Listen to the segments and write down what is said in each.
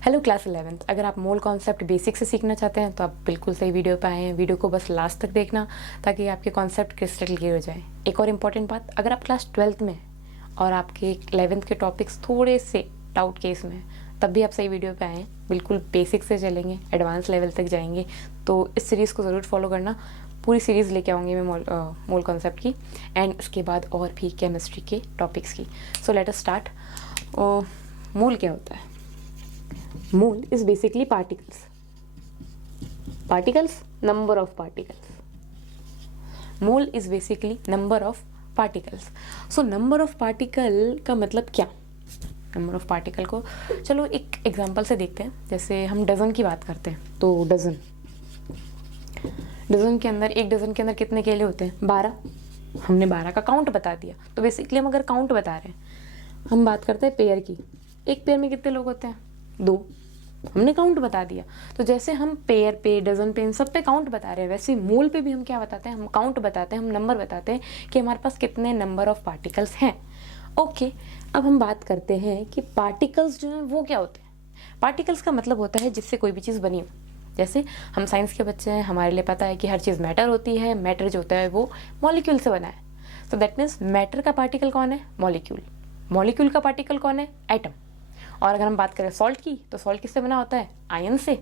Hello class 11th। अगर आप mole concept basic से सीखना चाहते हैं तो आप बिल्कुल सही वीडियो पे आए हैं। वीडियो को बस लास्ट तक देखना ताकि आपके कॉन्सेप्ट क्रिस्टल क्लियर हो जाए। एक और इम्पॉर्टेंट बात, अगर आप क्लास 12th में हैं और आपके 11th के टॉपिक्स थोड़े से डाउट केस में हैं तब भी आप सही वीडियो पे आए हैं। बिल्कुल बेसिक से चलेंगे, एडवांस लेवल तक जाएंगे। तो इस सीरीज़ को ज़रूर फॉलो करना। पूरी सीरीज़ लेके आऊँगी मैं मोल कॉन्सेप्ट की एंड इसके बाद और भी केमिस्ट्री के टॉपिक्स की। So let us start. मोल क्या होता है? Mole is basically particles. Particles, number of particles. Mole is basically number of particles. So number of particle का मतलब क्या? नंबर ऑफ पार्टिकल को चलो एक एग्जांपल से देखते हैं। जैसे हम डजन की बात करते हैं तो डजन के अंदर, एक डजन के अंदर कितने केले होते हैं? 12। हमने 12 का काउंट बता दिया। तो बेसिकली हम अगर काउंट बता रहे हैं, हम बात करते हैं पेयर की। एक पेयर में कितने लोग होते हैं? 2। हमने काउंट बता दिया। तो जैसे हम पेयर पे, डजन पे, इन सब पे काउंट बता रहे हैं, वैसे मोल पे भी हम क्या बताते हैं? हम काउंट बताते हैं, हम नंबर बताते हैं कि हमारे पास कितने नंबर ऑफ पार्टिकल्स हैं। ओके, अब हम बात करते हैं कि पार्टिकल्स जो हैं वो क्या होते हैं। पार्टिकल्स का मतलब होता है जिससे कोई भी चीज़ बनी हो। जैसे हम साइंस के बच्चे हैं, हमारे लिए पता है कि हर चीज़ मैटर होती है। मैटर जो होता है वो मॉलिक्यूल से बना है। तो दैट मीन्स मैटर का पार्टिकल कौन है? मॉलिक्यूल। मॉलिक्यूल का पार्टिकल कौन है? एटम। और अगर हम बात करें सॉल्ट की, तो सॉल्ट किससे बना होता है? आयन से।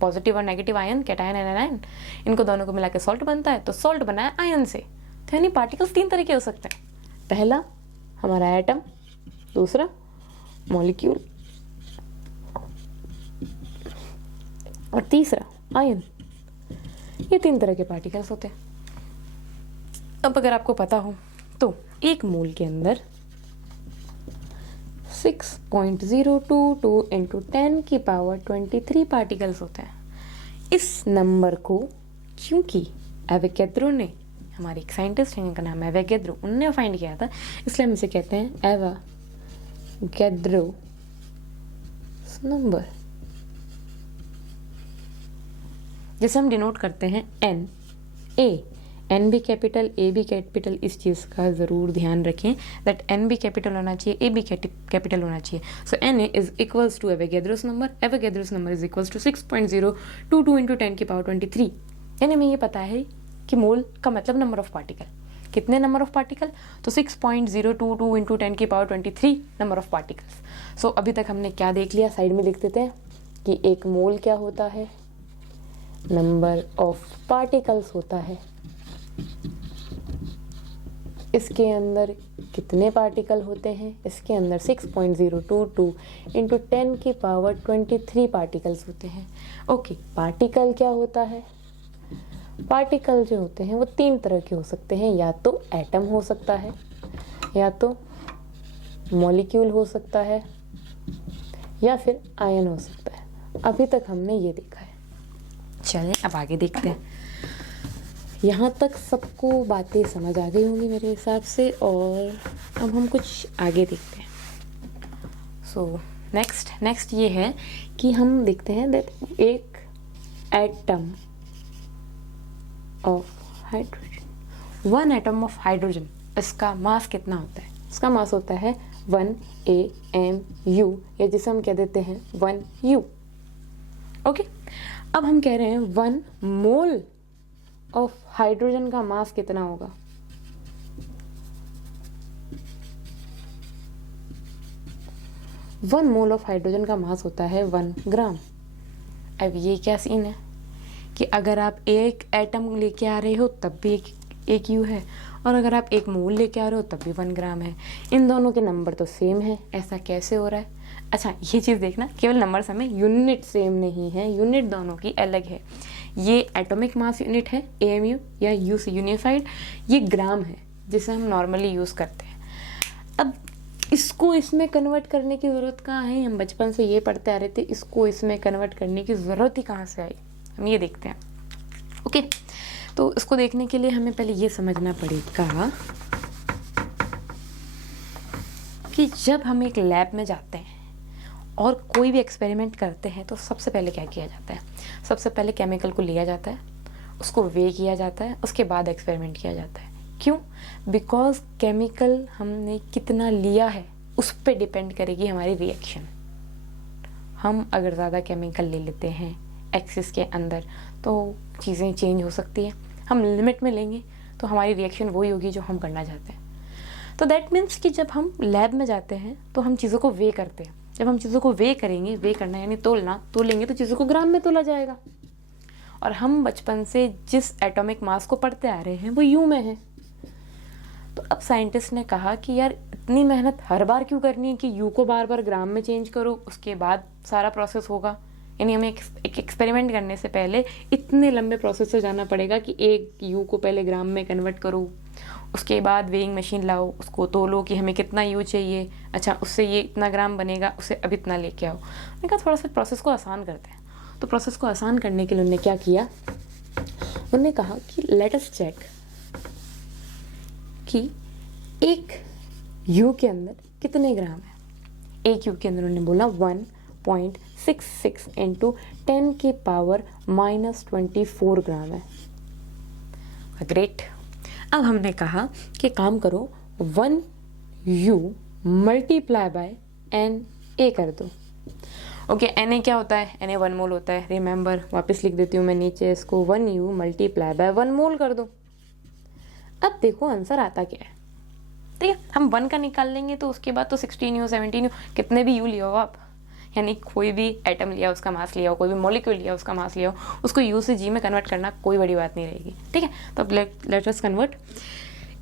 पॉजिटिव और negative ion, cation and anion, इनको दोनों को मिला के सॉल्ट बनता है। तो सॉल्ट बना है आयन से। तो यानी पार्टिकल्स 3 तरह के हो सकते हैं। पहला हमारा एटम, दूसरा मॉलिक्यूल और तीसरा आयन। ये 3 तरह के पार्टिकल्स होते हैं। अब अगर आपको पता हो तो एक मोल के अंदर 6.022 इंटू 10 की पावर 23 पार्टिकल्स होते हैं। इस नंबर को क्योंकि एवोगैड्रो ने, हमारे एक साइंटिस्ट हैं जिनका नाम है एवोगैड्रो, उन्होंने फाइंड किया था, इसलिए हम इसे कहते हैं एवोगैड्रो नंबर, जिसे हम डिनोट करते हैं एन ए। एन भी कैपिटल, ए भी कैपिटल। इस चीज़ का ज़रूर ध्यान रखें दैट एन भी कैपिटल होना चाहिए, ए भी कैपिटल होना चाहिए। So N A is equals to Avogadro's number. Avogadro's number is equals to 6.022 into 10 की पावर 23। यानी हमें ये पता है कि मोल का मतलब नंबर ऑफ पार्टिकल। कितने नंबर ऑफ पार्टिकल? तो 6.022 इंटू 10 की पावर 23 नंबर ऑफ पार्टिकल्स। सो अभी तक हमने क्या देख लिया? साइड में लिख देते हैं कि एक मोल क्या होता है? नंबर ऑफ पार्टिकल्स होता है। इसके अंदर कितने पार्टिकल होते हैं? इसके अंदर 6.022 इंटू 10 की पावर 23 पार्टिकल्स होते हैं। ओके, पार्टिकल क्या होता है? पार्टिकल जो होते हैं वो 3 तरह के हो सकते हैं। या तो एटम हो सकता है, या तो मॉलिक्यूल हो सकता है, या फिर आयन हो सकता है। अभी तक हमने ये देखा है। चलें अब आगे देखते हैं। यहाँ तक सबको बातें समझ आ गई होंगी मेरे हिसाब से, और अब हम कुछ आगे देखते हैं। सो नेक्स्ट ये है कि हम देखते हैं दैट एक atom of hydrogen, 1 atom of hydrogen, इसका मास कितना होता है? इसका मास होता है 1 AMU, या जिसे हम कह देते हैं 1 U। ओके, अब हम कह रहे हैं 1 मोल ऑफ हाइड्रोजन का मास कितना होगा? वन मोल ऑफ हाइड्रोजन का मास होता है 1 ग्राम। अब ये क्या सीन है कि अगर आप एक एटम लेके आ रहे हो तब भी एक यू है, और अगर आप एक मोल लेके आ रहे हो तब भी 1 ग्राम है। इन दोनों के नंबर तो सेम है। ऐसा कैसे हो रहा है? अच्छा, ये चीज़ देखना, केवल नंबर समय, यूनिट सेम नहीं है, यूनिट दोनों की अलग है। ये एटॉमिक मास यूनिट है AMU या U से यूनिफाइड, ये ग्राम है जिसे हम नॉर्मली यूज़ करते हैं। अब इसको इसमें कन्वर्ट करने की ज़रूरत कहाँ है? हम बचपन से ये पढ़ते आ रहे थे, इसको इसमें कन्वर्ट करने की ज़रूरत ही कहाँ से आई? हम ये देखते हैं। ओके, तो इसको देखने के लिए हमें पहले ये समझना पड़ेगा कि जब हम एक लैब में जाते हैं और कोई भी एक्सपेरिमेंट करते हैं तो सबसे पहले क्या किया जाता है? सबसे पहले केमिकल को लिया जाता है, उसको वे किया जाता है, उसके बाद एक्सपेरिमेंट किया जाता है। क्यों? बिकॉज केमिकल हमने कितना लिया है उस पर डिपेंड करेगी हमारी रिएक्शन। हम अगर ज़्यादा केमिकल ले लेते हैं एक्सेस के अंदर तो चीज़ें चेंज हो सकती है। हम लिमिट में लेंगे तो हमारी रिएक्शन वही होगी जो हम करना चाहते हैं। तो दैट मीन्स कि जब हम लैब में जाते हैं तो हम चीज़ों को वे करते हैं। जब हम चीज़ों को वे करेंगे, वे करना यानी तोलना, तोलेंगे तो चीज़ों को ग्राम में तोला जाएगा। और हम बचपन से जिस एटॉमिक मास को पढ़ते आ रहे हैं वो यू में है। तो अब साइंटिस्ट ने कहा कि यार इतनी मेहनत हर बार क्यों करनी है कि यू को बार बार ग्राम में चेंज करो, उसके बाद सारा प्रोसेस होगा। यानी हमें एक एक्सपेरिमेंट करने से पहले इतने लंबे प्रोसेस से जाना पड़ेगा कि एक यू को पहले ग्राम में कन्वर्ट करो, उसके बाद वेइंग मशीन लाओ, उसको तोलो कि हमें कितना यू चाहिए, अच्छा उससे ये इतना ग्राम बनेगा, उससे अब इतना लेके आओ। मैंने कहा थोड़ा सा प्रोसेस को आसान करते हैं। तो प्रोसेस को आसान करने के लिए उन्होंने क्या किया, उन्होंने कहा कि लेट अस चेक कि एक यू के अंदर कितने ग्राम है। एक यू के अंदर उन्होंने बोला 1.66 इंटू 10 की पावर -24 ग्राम है। ग्रेट। अब हमने कहा कि काम करो 1 u multiply by N A कर दो। ओके, एन ए क्या होता है, एन ए 1 मोल होता है। रिमेंबर, वापस लिख देती हूँ मैं नीचे इसको, 1 यू मल्टीप्लाई बाय 1 मोल कर दो। अब देखो आंसर आता क्या है। ठीक है, हम 1 का निकाल लेंगे तो उसके बाद तो 16 यू 17 यू कितने भी यू लिया हो आप, यानी कोई भी एटम लिया उसका मास लिया हो, कोई भी मॉलिक्यूल लिया उसका मास लिया हो, उसको यू से जी में कन्वर्ट करना कोई बड़ी बात नहीं रहेगी। ठीक है, तो अब लेट अस कन्वर्ट।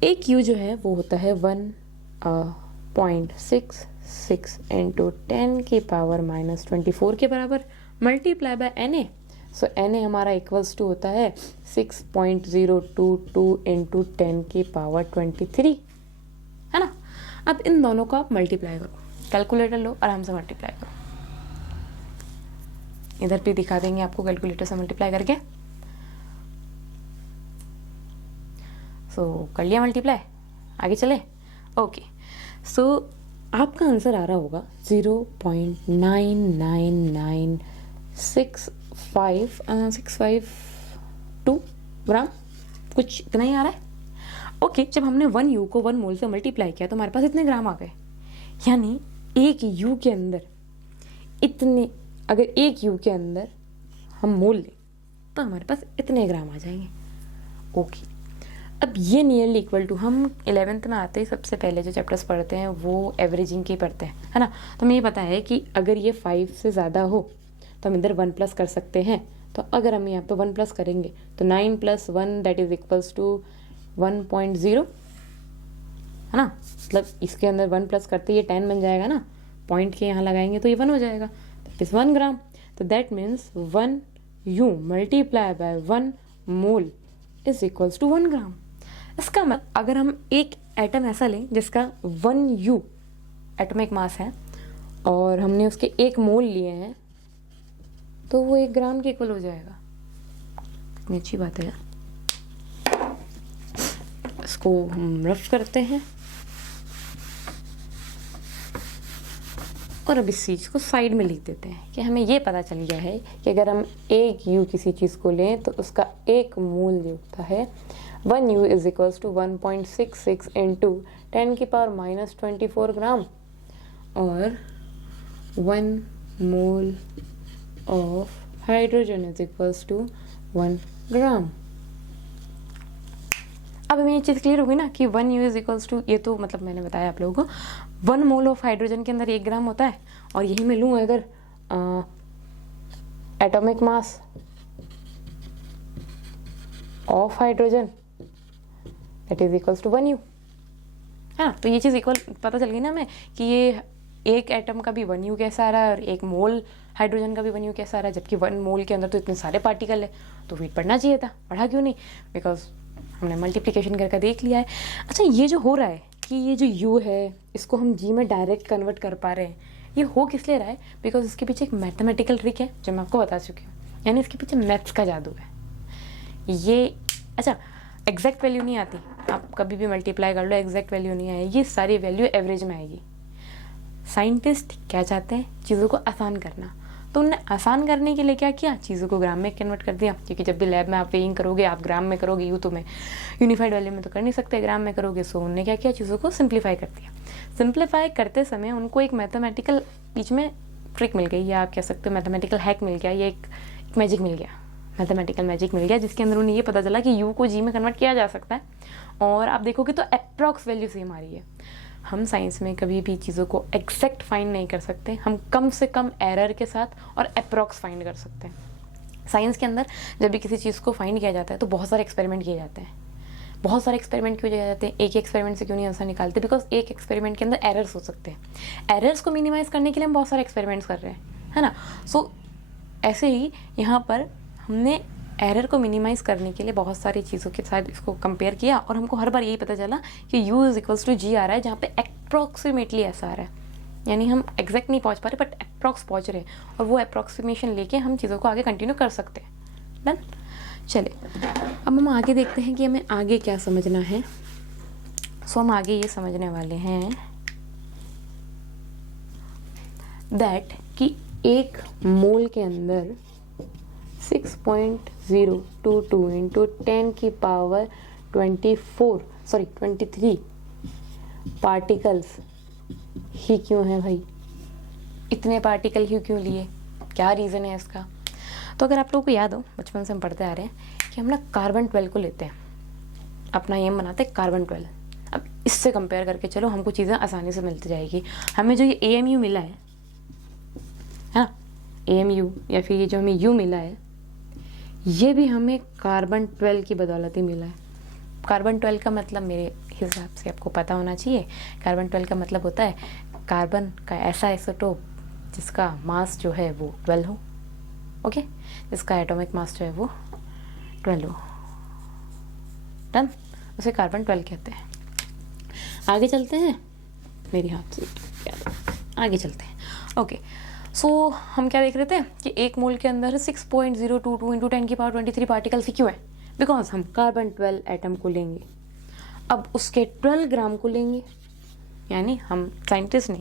एक यू जो है वो होता है 1.66 इंटू 10 की पावर -24 के बराबर multiply by N A. So N A हमारा इक्वल्स टू होता है 6.022 इंटू 10 की पावर 23, है ना। अब इन दोनों को आप मल्टीप्लाई करो, कैलकुलेटर लो, आराम से मल्टीप्लाई करो। इधर भी दिखा देंगे आपको कैलकुलेटर से मल्टीप्लाई करके। सो कर लिया मल्टीप्लाई, आगे चले। ओके, सो आपका आंसर आ रहा होगा 0.99965 ग्राम, कुछ इतना ही आ रहा है। ओके, जब हमने 1 यू को 1 मोल से मल्टीप्लाई किया तो हमारे पास इतने ग्राम आ गए। यानी एक यू के अंदर इतने, अगर एक यू के अंदर हम मोल लें तो हमारे पास इतने ग्राम आ जाएंगे। ओके, अब ये नियरली इक्वल टू, हम 11th में आते ही सबसे पहले जो चैप्टर्स पढ़ते हैं वो एवरेजिंग के पढ़ते हैं, है ना। तो हमें ये पता है कि अगर ये 5 से ज़्यादा हो तो हम इधर 1 प्लस कर सकते हैं। तो अगर हम यहाँ पे 1 प्लस करेंगे तो 9 + 1 दैट इज इक्वल्स टू 1.0, है ना। मतलब इसके अंदर 1 प्लस करते ये 10 बन जाएगा ना, पॉइंट के यहाँ लगाएंगे तो ये 1 हो जाएगा, दैट इज 1 ग्राम। तो that means 1 u multiply by 1 mole is equals to 1 gram. इसका मतलब अगर हम एक एटम ऐसा लें जिसका 1 यू एटॉमिक मास है और हमने उसके 1 मोल लिए हैं तो वो 1 ग्राम के इक्वल हो जाएगा। कितनी अच्छी बात है यार। इसको हम रफ करते हैं और अब इस चीज़ को साइड में लिख देते हैं कि हमें ये पता चल गया है कि अगर हम 1 यू किसी चीज़ को लें तो उसका 1 मोल जो होता है 1 u is equals to 1.66 into 10 की पावर -24 ग्राम और 1 mole of hydrogen is equals to 1 gram. अब हमें ये चीज़ क्लियर होगी ना कि 1 यू इज इक्वल्स टू, ये तो मतलब मैंने बताया आप लोगों को 1 मोल ऑफ हाइड्रोजन के अंदर 1 ग्राम होता है और यही मैं लूँ अगर atomic mass of hydrogen that is equals to 1 U, है ना। तो ये चीज़ इक्वल पता चल गई ना हमें कि ये एक एटम का भी 1 यू कैसा आ रहा है और 1 मोल हाइड्रोजन का भी 1 यू कैसा आ रहा है, जबकि 1 मोल के अंदर तो इतने सारे पार्टिकल है। तो वेट पढ़ना चाहिए था, पढ़ा क्यों नहीं, बिकॉज हमने मल्टीप्लिकेशन करके देख लिया है। अच्छा, ये जो हो रहा है कि ये जो u है इसको हम g में डायरेक्ट कन्वर्ट कर पा रहे हैं, ये हो किस लिए रहा है, बिकॉज इसके पीछे एक मैथमेटिकल ट्रिक है जो मैं आपको बता चुकी हूँ, यानी इसके पीछे मैथ्स का जादू है। ये अच्छा एग्जैक्ट वैल्यू नहीं आती, आप कभी भी मल्टीप्लाई कर लो एग्जैक्ट वैल्यू नहीं आएगी, सारी वैल्यू एवरेज में आएगी। साइंटिस्ट क्या चाहते हैं, चीज़ों को आसान करना, तो उन्होंने आसान करने के लिए क्या किया, चीज़ों को ग्राम में कन्वर्ट कर दिया। क्योंकि जब भी लैब में आप वेइंग करोगे आप ग्राम में करोगे, यू तो में यूनिफाइड वैल्यू में तो कर नहीं सकते, ग्राम में करोगे। सो उन्होंने क्या किया, चीज़ों को सिंप्लीफाई कर दिया। सिंप्लीफाई करते समय उनको एक मैथमेटिकल बीच में ट्रिक मिल गई, या आप कह सकते हो मैथमेटिकल हैक मिल गया, या एक मैजिक मिल गया, मैथमेटिकल मैजिक मिल गया, जिसके अंदर उन्हें ये पता चला कि यू को जी में कन्वर्ट किया जा सकता है। और आप देखोगे तो अप्रॉक्स वैल्यू सेम आ रही है। हम साइंस में कभी भी चीज़ों को एग्जैक्ट फाइंड नहीं कर सकते, हम कम से कम एरर के साथ और अप्रॉक्स फाइंड कर सकते हैं। साइंस के अंदर जब भी किसी चीज़ को फाइंड किया जाता है तो बहुत सारे एक्सपेरिमेंट किए जाते हैं। बहुत सारे एक्सपेरिमेंट क्यों किए जाते हैं? एक ही एक्सपेरिमेंट से क्यों नहीं आंसर निकालते? बिकॉज एक एक्सपेरिमेंट के अंदर एरर्स हो सकते हैं। एरर्स को मिनिमाइज करने के लिए हम बहुत सारे एक्सपेरिमेंट्स कर रहे हैं, है ना। सो ऐसे ही यहाँ पर हमने एरर को मिनिमाइज करने के लिए बहुत सारी चीज़ों के साथ इसको कंपेयर किया, और हमको हर बार यही पता चला कि u इज इक्वल्स टू जी आ रहा है, जहाँ पे अप्रॉक्सीमेटली ऐसा आ रहा है। यानी हम एग्जैक्ट नहीं पहुँच पा रहे, बट अप्रॉक्स पहुँच रहे हैं, और वो अप्रॉक्सीमेशन लेके हम चीज़ों को आगे कंटिन्यू कर सकते हैं। डन। चले अब हम आगे देखते हैं कि हमें आगे क्या समझना है। सो हम आगे ये समझने वाले हैं दैट कि एक मोल के अंदर 6.022 इंटू 10 की पावर 23 पार्टिकल्स ही क्यों है भाई? इतने पार्टिकल ही क्यों लिए? क्या रीज़न है इसका? तो अगर आप लोगों को याद हो, बचपन से हम पढ़ते आ रहे हैं कि हम ना कार्बन 12 को लेते हैं, अपना एम बनाते हैं कार्बन 12। अब इससे कंपेयर करके चलो, हमको चीज़ें आसानी से मिलती जाएगी। हमें जो ये AMU मिला है ना, AMU, या फिर ये जो हमें U मिला है, ये भी हमें कार्बन 12 की बदौलत ही मिला है। कार्बन 12 का मतलब मेरे हिसाब से आपको पता होना चाहिए। कार्बन 12 का मतलब होता है कार्बन का ऐसा आइसोटोप जिसका मास जो है वो 12 हो, ओके, जिसका एटॉमिक मास जो है वो 12 हो। डन, उसे कार्बन 12 कहते हैं। आगे चलते हैं, मेरी हाथ से आगे चलते हैं। ओके, सो हम क्या देख रहे थे कि एक मोल के अंदर 6.022 इंटू 10 की पावर 23 पार्टिकल्स ही क्यों है? बिकॉज हम कार्बन 12 एटम को लेंगे, अब उसके 12 ग्राम को लेंगे। यानी हम साइंटिस्ट ने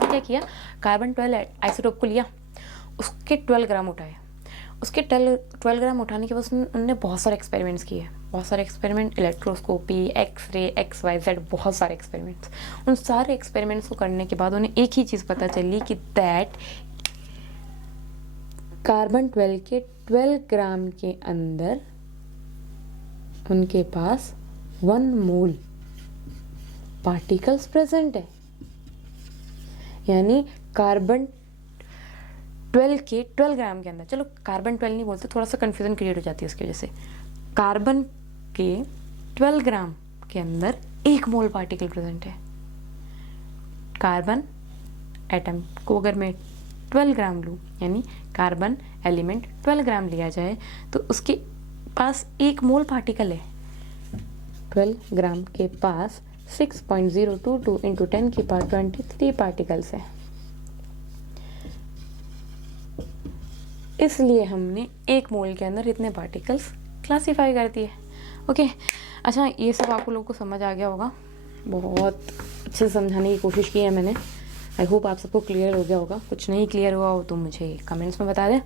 क्या किया, कार्बन 12 आइसोटोप को लिया, उसके 12 ग्राम उठाए। उसके 12 ग्राम उठाने के बाद उन्होंने बहुत सारे एक्सपेरिमेंट्स किए, बहुत सारे एक्सपेरिमेंट, इलेक्ट्रोस्कोपी, एक्सरे, XYZ, बहुत सारे एक्सपेरिमेंट्स। उन सारे एक्सपेरिमेंट्स को करने के बाद उन्हें एक ही चीज़ पता चली कि दैट कार्बन 12 के 12 ग्राम के अंदर उनके पास 1 मोल पार्टिकल्स प्रेजेंट है। यानी कार्बन 12 के 12 ग्राम के अंदर, चलो कार्बन 12 नहीं बोलते, थोड़ा सा कन्फ्यूजन क्रिएट हो जाती है उसकी वजह से। कार्बन के 12 ग्राम के अंदर 1 मोल पार्टिकल प्रेजेंट है। कार्बन एटम को अगर मैं 12 ग्राम लूँ, यानी कार्बन एलिमेंट 12 ग्राम लिया जाए, तो उसके पास 1 मोल पार्टिकल है। 12 ग्राम के पास 6.022 इंटू 10 की पावर 23 पार्टिकल्स है। इसलिए हमने 1 मोल के अंदर इतने पार्टिकल्स क्लासीफाई कर दिए। ओके, अच्छा, ये सब आपको लोगों को समझ आ गया होगा, बहुत अच्छे से समझाने की कोशिश की है मैंने। आई होप आप सबको क्लियर हो गया होगा। कुछ नहीं क्लियर हुआ हो तो मुझे कमेंट्स में बता दें।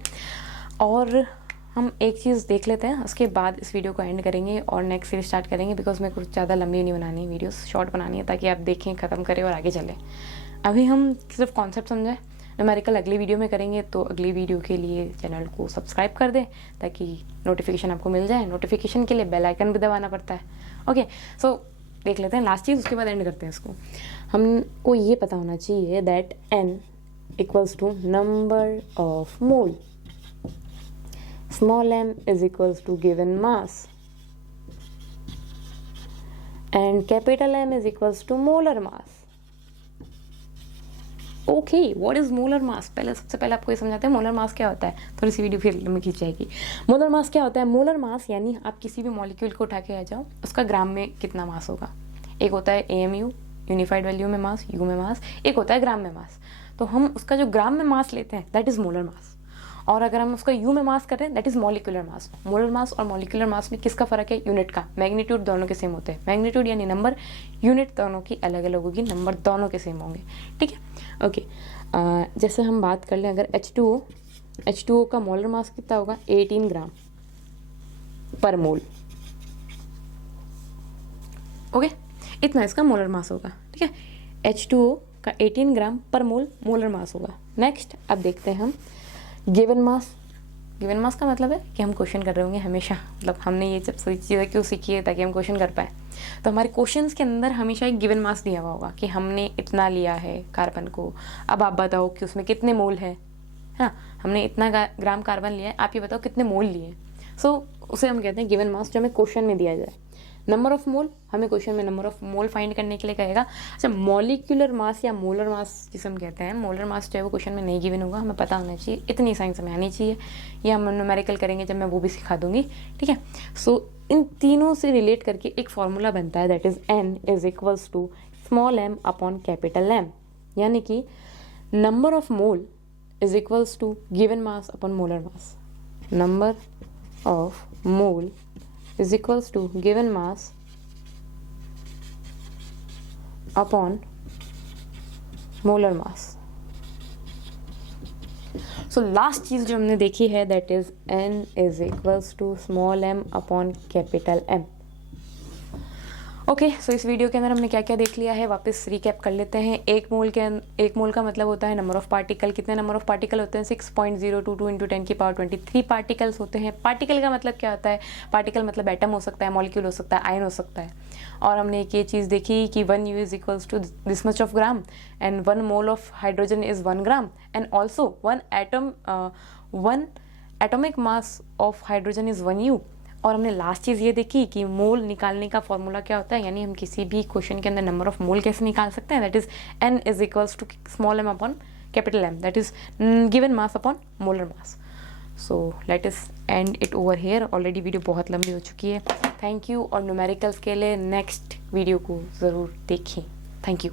और हम एक चीज़ देख लेते हैं, उसके बाद इस वीडियो को एंड करेंगे और नेक्स्ट सीरीज स्टार्ट करेंगे, बिकॉज मेरे को ज़्यादा लंबी नहीं बनानी है, वीडियोस शॉर्ट बनानी है, ताकि आप देखें, ख़त्म करें और आगे चलें। अभी हम सिर्फ कॉन्सेप्ट समझें, न्यूमेरिकल अगली वीडियो में करेंगे। तो अगली वीडियो के लिए चैनल को सब्सक्राइब कर दें ताकि नोटिफिकेशन आपको मिल जाए। नोटिफिकेशन के लिए बेल आइकन भी दबाना पड़ता है। ओके, सो देख लेते हैं लास्ट चीज़, उसके बाद एंड करते हैं इसको। हमको ये पता होना चाहिए that n equals to number of mole, small m is equals to given mass and capital M is equals to molar mass. Okay, what is molar mass? सबसे पहले आपको ये समझाते हैं मोलर मास क्या होता है। थोड़ी सी वीडियो फिर लंबी खींच जाएगी। मोलर मास क्या होता है? मोलर मास यानी आप किसी भी मॉलिक्यूल को उठा के आ जाओ, उसका ग्राम में कितना मास होगा। एक होता है AMU, यूनिफाइड वैल्यू में मास, U में मास, एक होता है ग्राम में मास। तो हम उसका जो ग्राम में मास लेते हैं दैट इज मोलर मास, और अगर हम उसका U में मास कर रहे हैं that is molecular mass. Molar mass और मॉलिक्यूलर मास में किसका फर्क है? यूनिट का। मैग्नीट्यूड दोनों के सेम होते हैं। मैग्नीट्यूड यानी नंबर, यूनिट दोनों की अलग अलग होगी, नंबर दोनों के सेम होंगे। ठीक है, ओके। जैसे हम बात कर लें, अगर H2O का मोलर मास कितना होगा? 18 ग्राम पर मोल। ओके, इतना इसका मोलर मास होगा। ठीक है, H2O का 18 ग्राम पर मोल मोलर मास होगा। नेक्स्ट अब देखते हैं हम गिवन मास। गिवन मास का मतलब है कि हम क्वेश्चन कर रहे होंगे हमेशा, मतलब हमने ये सब सारी चीज़ें क्यों सीखी है, ताकि हम क्वेश्चन कर पाए। तो हमारे क्वेश्चंस के अंदर हमेशा एक गिवन मास दिया हुआ होगा कि हमने इतना लिया है कार्बन को, अब आप बताओ कि उसमें कितने मोल है ना, हमने इतना ग्राम कार्बन लिया है, आप ये बताओ कितने मोल लिए। सो उसे हम कहते हैं गिवन मास, जो हमें क्वेश्चन में दिया जाए। नंबर ऑफ मोल, हमें क्वेश्चन में नंबर ऑफ मोल फाइंड करने के लिए कहेगा। अच्छा, मॉलिक्यूलर मास या मोलर मास जिसे हम कहते हैं, मोलर मास जो है वो क्वेश्चन में नहीं गिवन होगा, हमें पता होना चाहिए, इतनी साइंस हमें आनी चाहिए। ये हम न्यूमेरिकल करेंगे जब मैं वो भी सिखा दूंगी, ठीक है। सो इन तीनों से रिलेट करके एक फॉर्मूला बनता है, that is n is equals to small m upon capital M, यानी कि number of mole is equals to given mass upon molar mass. Number of mole is equals to given mass upon molar mass. So last चीज़ जो हमने देखी है that is n is equals to small m upon capital M. Okay, so इस video के अंदर हमने क्या क्या देख लिया है, वापस रिकैप कर लेते हैं। एक मोल का मतलब होता है नंबर ऑफ पार्टिकल। कितने नंबर ऑफ पार्टिकल होते हैं? 6.022 इंटू 10 की पावर 23 पार्टिकल्स होते हैं। पार्टिकल का मतलब क्या होता है? पार्टिकल मतलब एटम हो सकता है, मॉलिक्यूल हो सकता है, आयन हो सकता है। और हमने एक ये चीज़ देखी कि 1 U is equals to this much of gram and 1 mole of hydrogen is 1 gram and also 1 atomic mass of hydrogen is 1 U। और हमने लास्ट चीज़ ये देखी कि मोल निकालने का फॉर्मूला क्या होता है, यानी हम किसी भी क्वेश्चन के अंदर नंबर ऑफ मोल कैसे निकाल सकते हैं, that is n is equals to small m upon capital M, that is given mass upon molar mass. So let us end it over here. Already video बहुत लंबी हो चुकी है। Thank you. और न्यूमेरिकल्स के लिए नेक्स्ट वीडियो को ज़रूर देखें। Thank you.